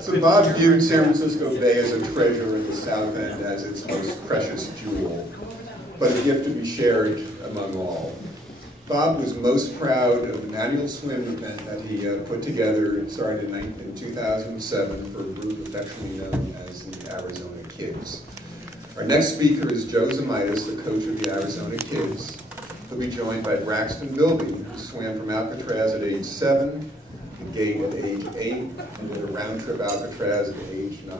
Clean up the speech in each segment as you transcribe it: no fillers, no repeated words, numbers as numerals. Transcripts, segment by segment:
So Bob viewed San Francisco Bay as a treasure and the South End as its most precious jewel, but a gift to be shared among all. Bob was most proud of an annual swim event that he put together and started in 2007 for a group affectionately known as the Arizona Kids. Our next speaker is Joe Zamitis, the coach of the Arizona Kids. He'll be joined by Braxton Bilby, who swam from Alcatraz at age 7, the gate at age 8, and did a round-trip Alcatraz at age 9.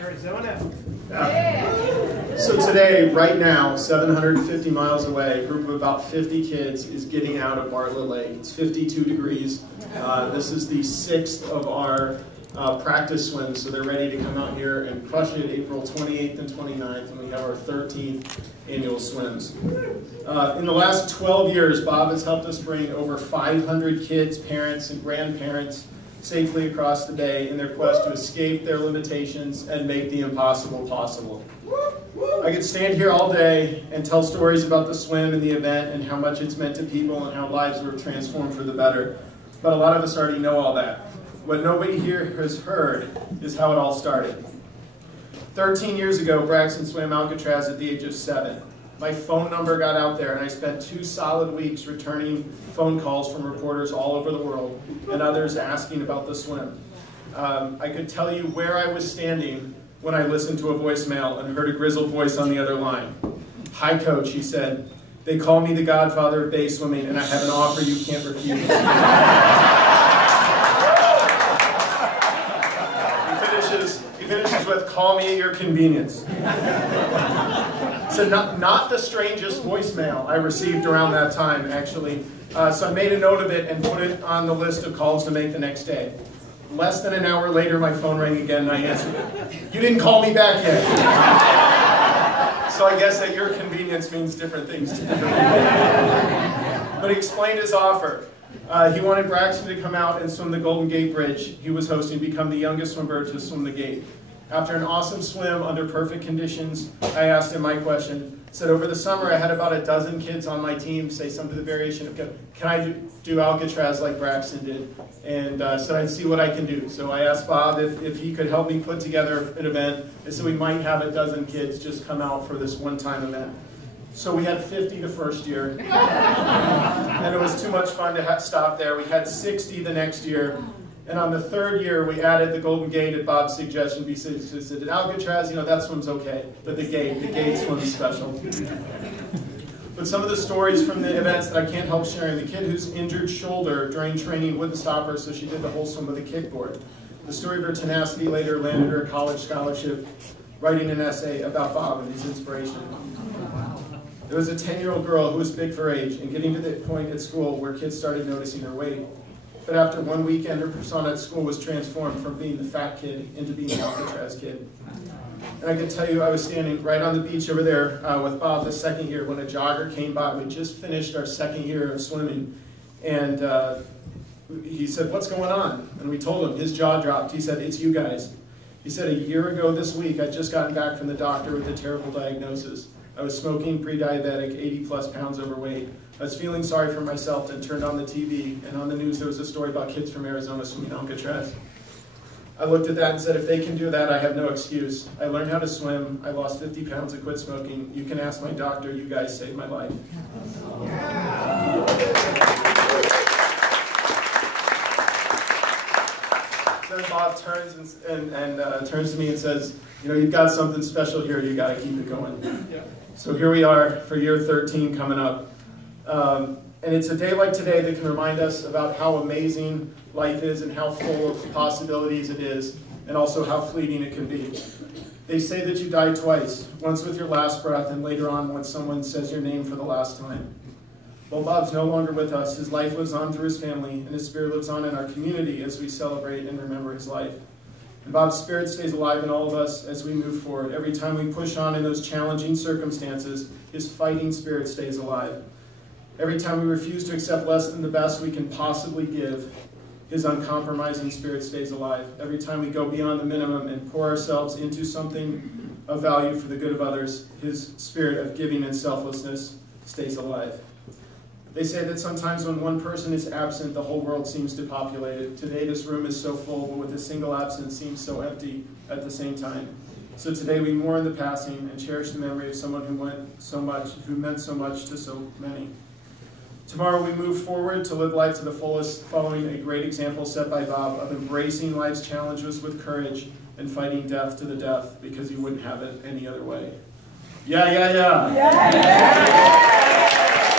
Arizona. Yeah. So today, right now, 750 miles away, a group of about 50 kids is getting out of Bartlett Lake. It's 52 degrees. This is the 6th of our practice swims, so they're ready to come out here and crush it April 28th and 29th, and we have our 13th annual swims. In the last 12 years, Bob has helped us bring over 500 kids, parents, and grandparents safely across the bay in their quest to escape their limitations and make the impossible possible. I could stand here all day and tell stories about the swim and the event and how much it's meant to people and how lives were transformed for the better, but a lot of us already know all that. What nobody here has heard is how it all started. 13 years ago, Braxton swam Alcatraz at the age of 7. My phone number got out there, and I spent 2 solid weeks returning phone calls from reporters all over the world and others asking about the swim. I could tell you where I was standing when I listened to a voicemail and heard a grizzled voice on the other line. "Hi, Coach," he said. "They call me the godfather of bay swimming, and I have an offer you can't refuse." He finishes with, "Call me at your convenience." So not the strangest voicemail I received around that time, actually. So I made a note of it and put it on the list of calls to make the next day. Less than an hour later, my phone rang again and I answered it. "You didn't call me back yet." So I guess at your convenience means different things to different people. But he explained his offer. He wanted Braxton to come out and swim the Golden Gate Bridge he was hosting, become the youngest swimmer to swim the gate. After an awesome swim under perfect conditions, I asked him my question. Said, over the summer I had about a dozen kids on my team say some of the variation of, can I do Alcatraz like Braxton did? And said I'd see what I can do. So I asked Bob if he could help me put together an event, and so we might have a dozen kids just come out for this one-time event. So we had 50 the first year, and it was too much fun to stop there. We had 60 the next year, and on the 3rd year we added the Golden Gate at Bob's suggestion. He said, at Alcatraz, that swim's okay, but the gate swim's special. But some of the stories from the events that I can't help sharing, the kid whose injured shoulder during training wouldn't stop her, so she did the whole swim with a kickboard. The story of her tenacity later landed her a college scholarship, writing an essay about Bob and his inspiration. There was a 10-year-old girl who was big for her age and getting to the point at school where kids started noticing her weight. But after one weekend, her persona at school was transformed from being the fat kid into being the Alcatraz kid. And I can tell you, I was standing right on the beach over there with Bob the 2nd year when a jogger came by. We just finished our 2nd year of swimming. And he said, "What's going on?" And we told him. His jaw dropped. He said, "It's you guys." He said, "A year ago this week, I'd just gotten back from the doctor with a terrible diagnosis. I was smoking, pre-diabetic, 80+ pounds overweight. I was feeling sorry for myself and turned on the TV, and on the news there was a story about kids from Arizona swimming Alcatraz. I looked at that and said, if they can do that, I have no excuse. I learned how to swim. I lost 50 pounds and quit smoking. You can ask my doctor. You guys saved my life." Then Bob turns and turns to me and says, "You've got something special here. You got to keep it going." Yeah. So here we are for year 13 coming up. And it's a day like today that can remind us about how amazing life is and how full of possibilities it is, and also how fleeting it can be. They say that you die twice, once with your last breath and later on when someone says your name for the last time. Well, Bob's no longer with us. His life lives on through his family, and his spirit lives on in our community as we celebrate and remember his life. And Bob's spirit stays alive in all of us as we move forward. Every time we push on in those challenging circumstances, his fighting spirit stays alive. Every time we refuse to accept less than the best we can possibly give, his uncompromising spirit stays alive. Every time we go beyond the minimum and pour ourselves into something of value for the good of others, his spirit of giving and selflessness stays alive. They say that sometimes when one person is absent, the whole world seems depopulated. Today this room is so full, but with a single absence seems so empty at the same time. So today we mourn the passing and cherish the memory of someone who meant so much to so many. Tomorrow we move forward to live life to the fullest, following a great example set by Bob of embracing life's challenges with courage and fighting death to the death because he wouldn't have it any other way. Yeah, yeah, yeah. Yeah, yeah.